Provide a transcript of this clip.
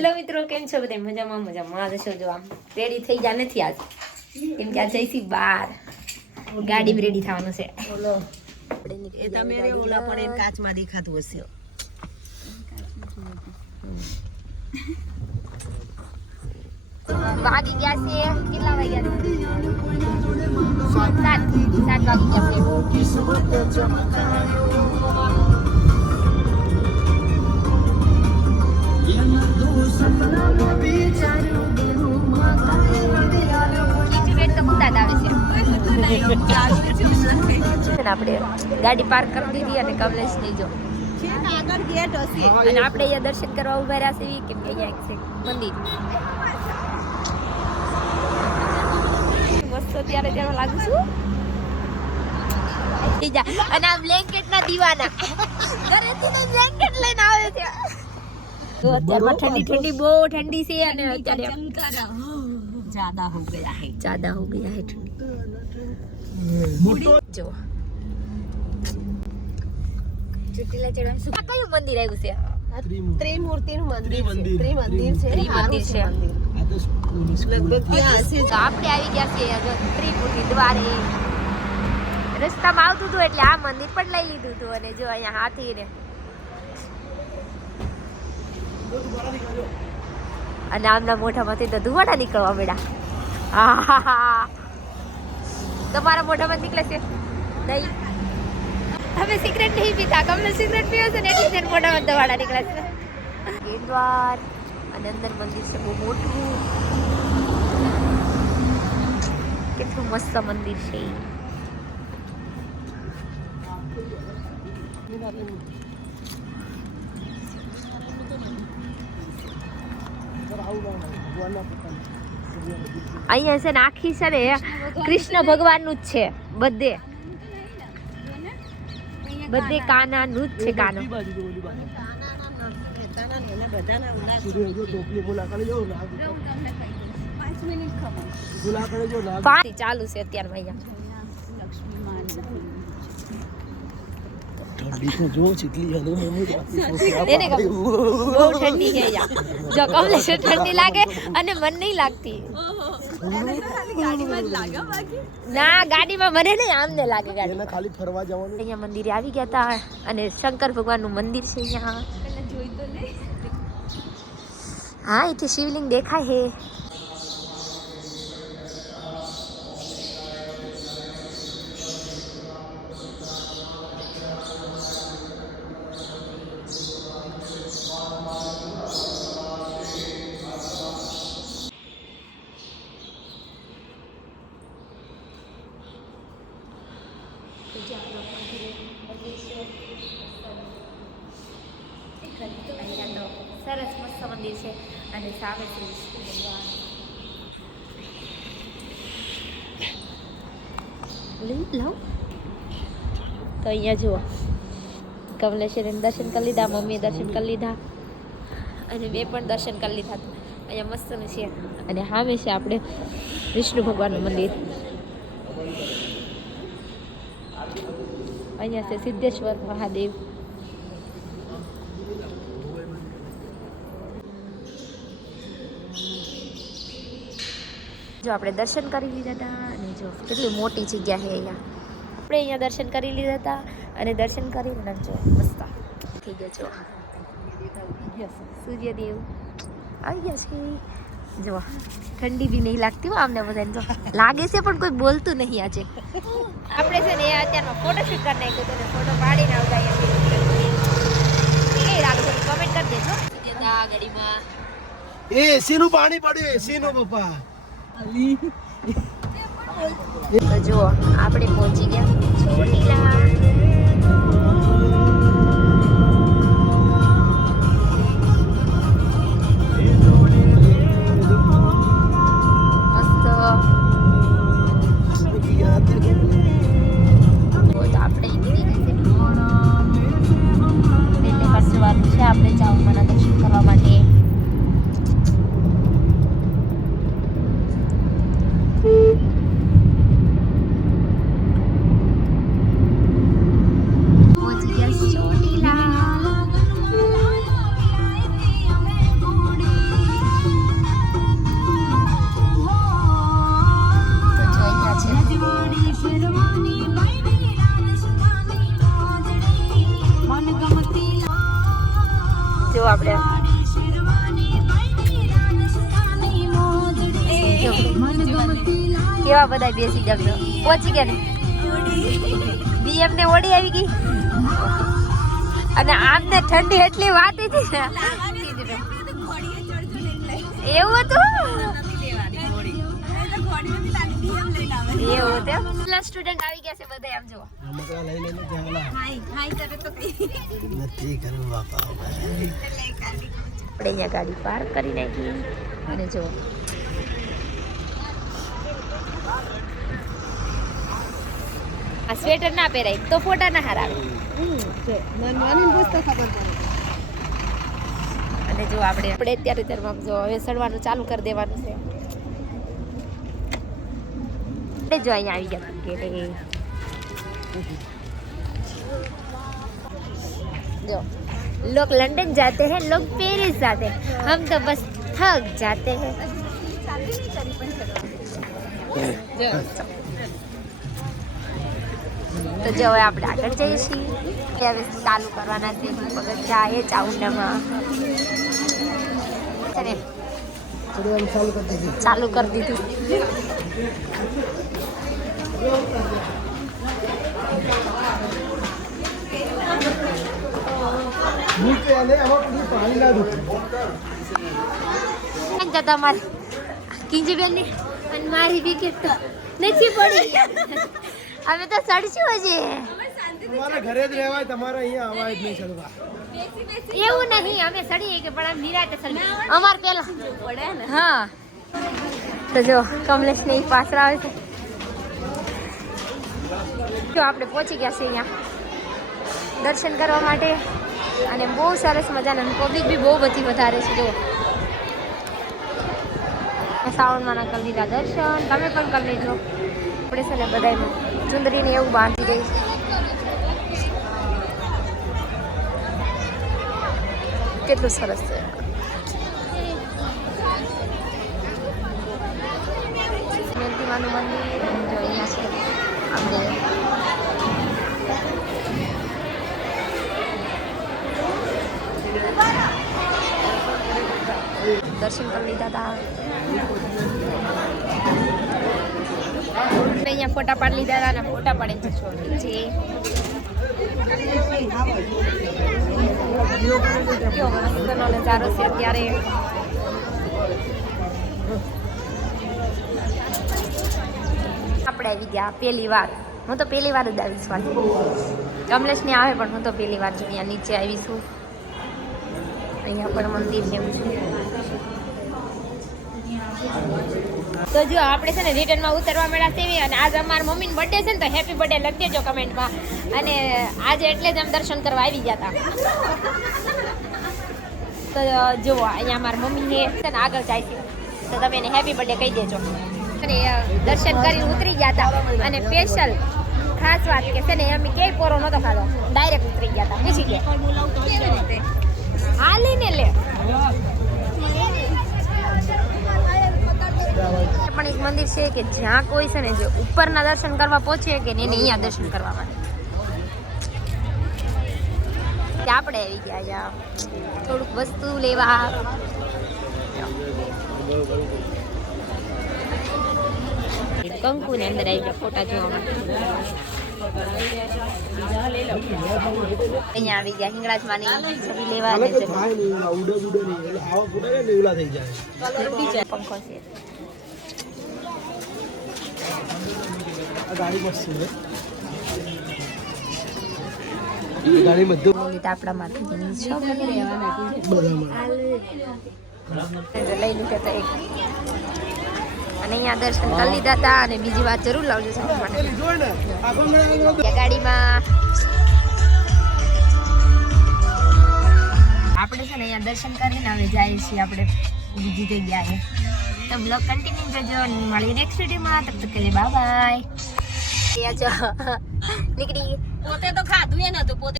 Hello મિત્રો, કેમ છો બધા? મજામાં મજામાં જશો. જો આમ રેડી થઈ ગયા નથી આજ, કેમ કે આ જઈશી બાર ગાડીમાં રેડી થવાનું છે. બોલો એ તમે રે ઓલા પણ એ કાચમાં દેખાતું હશે. વાગી ગયા છે કેટલા વાગ્યા? 7 વાગી ગયા છે. આપણે ગાડી પાર્ક કરી દીધી અને કમલેશ ની જો આગળ ગેટ હશે અને આપણે અહીંયા દર્શન કરવા ઉભા રહ્યા છીએ, કેમ કે અહીંયા એક છે મંદિર મસ્ત. ત્યારે ત્યારે લાગુ છું અને આ બ્લેન્કેટ ના દીવાના ઘરેથી તો બ્લેન્કેટ લઈને આવે છે. તો અત્યારમાં ઠંડી ઠંડી બહુ ઠંડી છે અને અત્યારે ज्यादा हो गया है ઠંડી. જો ચોટીલા ચડવાનું શું કયું મંદિર આવ્યું છે? ત્રિમૂર્તિનું મંદિર છે. ત્રિમંદિર છે. લગભગ ત્યાં હશે. તો આપણે આવી ગયા છીએ ત્રિમૂર્તિ દ્વારે. રસ્તામાં આવતું હતું એટલે આ મંદિર પણ લઈ લીધું હતું અને જો અહીંયા હાથી ને અને આમના મોઢામાંથી તો ધુવાડા નીકળવા મળ્યા. તમારા મોઢામાં નીકળે છે નહીં? અમે સિગરેટ નહીં પીતા, કમલે સિગરેટ પીવે છે ને એટલે મોઢામાં ધુવાડા નીકળે છે. ગેટ દ્વાર અને અંદર મંદિર છે બહુ મોટું. કેટલું મસ્ત મંદિર છે. અહીંયા છે ને આખી છે ને કૃષ્ણ ભગવાન નું જ છે. બધે કાના નું જ છે. કાના ચાલુ છે અત્યારમાં અહીંયા. બહુ ઠંડી છે જો કમલેશ ઠંડી લાગે અને મન નહીં લાગતી. ના ગાડીમાં મને નહીં, આમને લાગે ગાડી. ખાલી ફરવા જવાનું. અહીંયા મંદિરે આવી ગયા હતા અને શંકર ભગવાન નું મંદિર છે અહીંયા. હા અહીંથી શિવલિંગ દેખાય છે. અહીંયા તો સરસ મસ્ત મંદિર છે અને સામે શ્રી ભગવાન. તો અહીંયા જુઓ કમલેશે દર્શન કરી લીધા, મમ્મીએ દર્શન કરી લીધા અને મેં પણ દર્શન કરી લીધા. અહીંયા મસ્ત છે અને સામે છે આપણે વિષ્ણુ ભગવાનનું મંદિર. અહીંયા છે સિદ્ધેશ્વર મહાદેવ. જો આપણે દર્શન કરી લીધા હતા અને જો કેટલી મોટી જગ્યા છે અહીંયા. આપણે અહીંયા દર્શન કરી લીધા હતા અને દર્શન કરીને જો મસ્ત થઈ ગયા. જો સૂર્યદેવ આવી ગયા છે. જો ઠંડી બી નહીં લાગતી આમને બધાને. જો લાગે છે પણ કોઈ બોલતું નહીં આજે. આપણે છે ને અત્યારમાં ફોટો શૂટ કરી નાખ્યું હતું ને ફોટો પાડીને આવતા કઈ લાગે છે કમેન્ટ કરી દેજો. ગાડીમાં એસી નું પાણી પડ્યું. એસી નું પપ્પા. તો જુઓ આપણે પહોંચી ગયા ચોટીલા. આપણે ચામુંડાના દર્શન કરવા માટે. કેવા બધા બેસી જમજો પહોંચી ગયા ને બીએમ ને ઓડી આવી ગઈ અને આમને ઠંડી એટલી વાતી હતી ને એવું હતું એવું હતું પ્લસ સ્ટુડન્ટ આવી ગયા છે બધા આમ જો રમકડા લઈ લઈને ત્યાં નથી કરવું બાપા આપણે અહીંયા ગાડી પાર્ક કરી નાખી અને જો આ સ્વેટર ના પહેરાય તો ફોટા ના હારા અને જો આપણે અત્યારે જો હવે સડવાનું ચાલુ કરી દેવાનું છે जो यहाँ आ गया जो लोग लंदन जाते हैं लोग पेरिस जाते हैं हम तो बस थक जाते हैं तो जो है आप આગળ જઈએ છીએ હવે ચાલુ કરવાના છે પગથિયા એ ચાઉંડામાં અરે ચાલુ કરી દીધું તમારે કિંજબેન ની અને મારી વિકેટ તો નથી પડી અમે તો સડશું હજી તમારા ઘરે જ રહેવાય તમારે અહીંયા અવાજ નહીં ચડવા એવું નહીં અમે સડીએ કે પણ આમ નિરાતે સડી અમાર પેલા પડે ને હા તો જો કમલેશ ને પાછળ આવે છે જો આપણે પહોંચી ગયા છે અહીંયા દર્શન કરવા માટે અને બહુ સરસ મજાના પબ્લિક બી બહુ બધી વધારે છે જો શ્રાવણમાં કરી દીધા દર્શન તમે પણ કરી લેજો આપણે છે ને બધા ચુંદડીને એવું બાંધી દઈ કેટલું સરસ છે મેલતીમાનું મંદિર જો અહીંયા છે આપણે દર્શન કરી લીધા હતા અહીંયા ફોટા પાડી લીધા હતા અને ફોટા પાડીને છોડી છે કેવો મસ્તનો નજારો છે અત્યારે આપણે આવી ગયા પહેલી વાર હું તો પહેલી વાર જ આવીશ કમલેશ ને આવે પણ હું તો પહેલી વાર અહીંયા નીચે આવીશું અહીંયા પણ મંદિર છે તો જો આપણે છે ને રિટર્નમાં ઉતરવા મળ્યા છે અને આજ અમારા મમ્મીનો બર્થડે છે ને તો હેપી બર્થડે લખી દેજો કમેન્ટમાં અને આજે એટલે જ અમે દર્શન કરવા આવી ગયા હતા તો જુઓ અહીંયા અમારા મમ્મી છે ને આગળ જાય છે તો તમે એને હેપી બર્થડે કહી દેજો અને દર્શન કરીને ઉતરી ગયા હતા અને સ્પેશિયલ ખાસ વાત કે છે ને અમે ક્યાંય પોરો નહોતો ખાધો ડાયરેક્ટ ઉતરી ગયા હતા પૂછી ગયા હાલીને લે પણ એક મંદિર છે કે જ્યાં કોઈ છે ને જે ઉપરના દર્શન કરવા પહોંચે કે એને અહીંયા દર્શન કરવા માટે આપણે આવી ગયા અહીંયા થોડુંક વસ્તુ લેવા કંકુ ને અંદર આવી ગયા ફોટા જોવા માટે અહીંયા આવી ગયા હિંગળાજમાંની છબી લેવા પંખો છે ગાડી મસ્ત છે ગાડી બધું આપણા માટે લઈ લીધો તો એક અને અહીંયા દર્શન કરી લીધા હતા અને બીજી વાત જરૂર લાવજો છે ગાડીમાં આપણે છે ને અહીંયા દર્શન કરીને હવે જઈએ છીએ આપણે બીજી જગ્યાએ તો બ્લોગ કન્ટિન્યુ કરજો મળીએ નેક્સ્ટ વિડીયોમાં તબ તક કે બાય બાય નીકળી પોતે તો ખાધું એ નતું પોતે